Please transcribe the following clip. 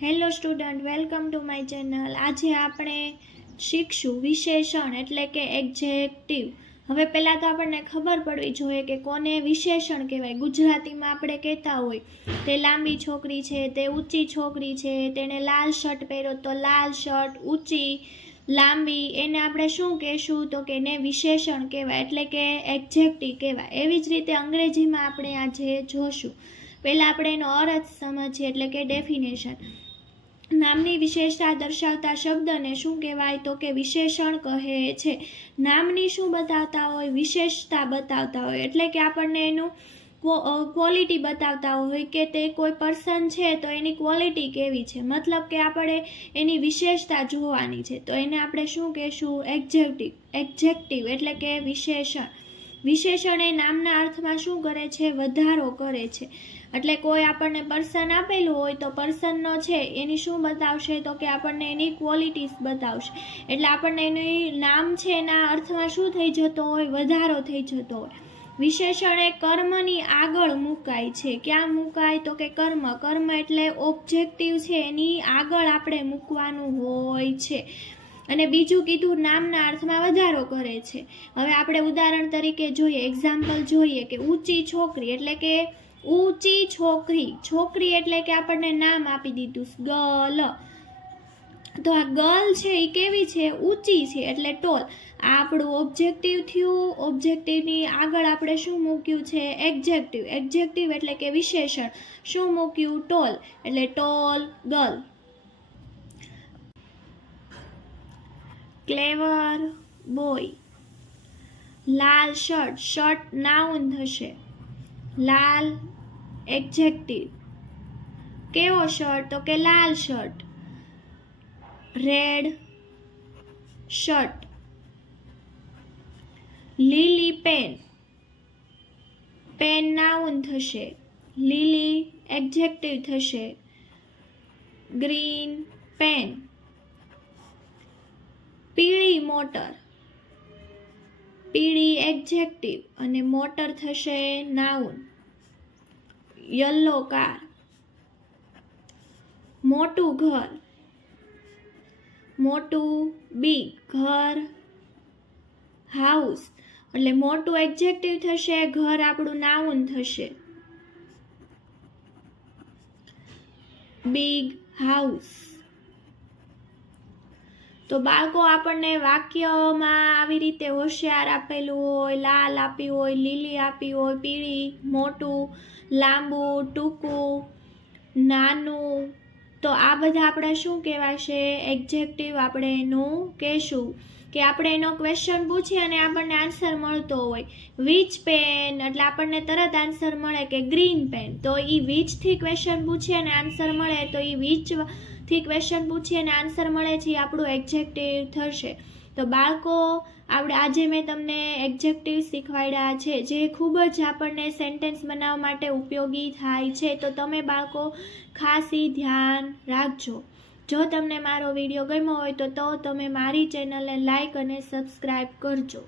Hello student, welcome to my channel. આજે આપણે શીખશું વિશેષણ એટલે કે એડજેક્ટિવ। હવે પહેલાં તો આપણને ખબર પડવી જોઈએ કે કોને વિશેષણ કહેવાય। ગુજરાતીમાં આપણે કહેતા હોય તે લાંબી છોકરી છે, તે ઊંચી છોકરી છે, તેણે લાલ શર્ટ પહેર્યો તો લાલ શર્ટ, ઊંચી લાંબી, એને આપણે શું કહેશું તો કે એને વિશેષણ કહેવાય એટલે કે એડજેક્ટિવ કહેવાય। એવી જ રીતે અંગ્રેજીમાં આપણે આજે જોશું। પહેલાં આપણે એનો અર્થ સમજીએ એટલે કે ડેફિનેશન। નામની વિશેષતા દર્શાવતા શબ્દને શું કહેવાય તો કે વિશેષણ કહે છે। નામની શું બતાવતા હોય? વિશેષતા બતાવતા હોય, એટલે કે આપણને એનું ક્વોલિટી બતાવતા હોય કે તે કોઈ પર્સન છે તો એની ક્વોલિટી કેવી છે, મતલબ કે આપણે એની વિશેષતા જોવાની છે તો એને આપણે શું કહેશું? એડજેક્ટિવ એટલે કે વિશેષણ। વિશેષણ એ નામના અર્થમાં શું કરે છે? વધારો કરે છે। એટલે કોઈ આપણને પર્સન આપેલું હોય તો પર્સનનો છે એની શું બતાવશે તો કે આપણને એની ક્વોલિટીઝ બતાવશે। એટલે આપણને એનું નામ છે એના અર્થમાં શું થઈ જતો હોય? વધારો થઈ જતો હોય। વિશેષણ એ કર્મની આગળ મુકાય છે। ક્યાં મુકાય તો કે કર્મ। કર્મ એટલે ઓબ્જેક્ટિવ છે એની આગળ આપણે મૂકવાનું હોય છે। અને બીજું કીધું નામના અર્થમાં વધારો કરે છે। હવે આપણે ઉદાહરણ તરીકે જોઈએ, એક્ઝામ્પલ જોઈએ કે ઊંચી છોકરી એટલે કે ઊંચી છોકરી, છોકરી એટલે કે આપણને નામ આપી દીધું ગર્લ, તો આ ગર્લ છે એ કેવી છે? ઊંચી છે એટલે ટોલ। આ આપણું ઓબ્જેક્ટિવ થયું। ઓબ્જેક્ટિવની આગળ આપણે શું મૂક્યું છે? એડજેક્ટિવ। એડજેક્ટિવ એટલે કે વિશેષણ, શું મૂક્યું? ટોલ, એટલે ટોલ ગર્લ। ક્લેવર બોય, લાલ શર્ટ, શર્ટ નાઉન થશે, લાલ એડજેક્ટિવ। કેવો શર્ટ તો કે લાલ શર્ટ, રેડ શર્ટ। લીલી પેન, પેન નાઉન થશે, લીલી એડજેક્ટિવ થશે, ગ્રીન પેન। પીળી મોટર, પીળી એડજેક્ટિવ અને મોટર થશે નાઉન, યલો કાર। મોટું ઘર, મોટું બિગ, ઘર હાઉસ, એટલે મોટું એડજેક્ટિવ થશે, ઘર આપણું નાઉન થશે, બિગ હાઉસ। તો બાળકો આપણને વાક્યમાં આવી રીતે હોશિયાર આપેલું હોય, લાલ આપી હોય, લીલી આપી હોય, પીળી, મોટું, લાંબુ, ટૂંકું, નાનું, તો આ બધા આપણે શું કહેવાશે? એડજેક્ટિવ આપણે એનું કહેશું। કે આપણે એનો ક્વેશ્ચન પૂછીએ અને આપણને આન્સર મળતો હોય, વિચ પેન, એટલે આપણને તરત આન્સર મળે કે ગ્રીન પેન, તો એ વિચથી ક્વેશ્ચન પૂછીએ અને આન્સર મળે તો એ વિચથી ક્વેશ્ચન પૂછીએ અને આન્સર મળે છે એ આપણું એડજેક્ટિવ થશે। તો બાળકો આજે મેં તમને એડજેક્ટિવ શીખવાડ્યા છે જે ખૂબ જ આપણને સેન્ટેન્સ બનાવવા માટે ઉપયોગી થાય છે, તો તમે બાળકો ખાસ ધ્યાન રાખજો। જો તમને મારો વિડીયો ગમ્યો હોય તો તમે મારી ચેનલને લાઈક અને સબસ્ક્રાઈબ કરજો।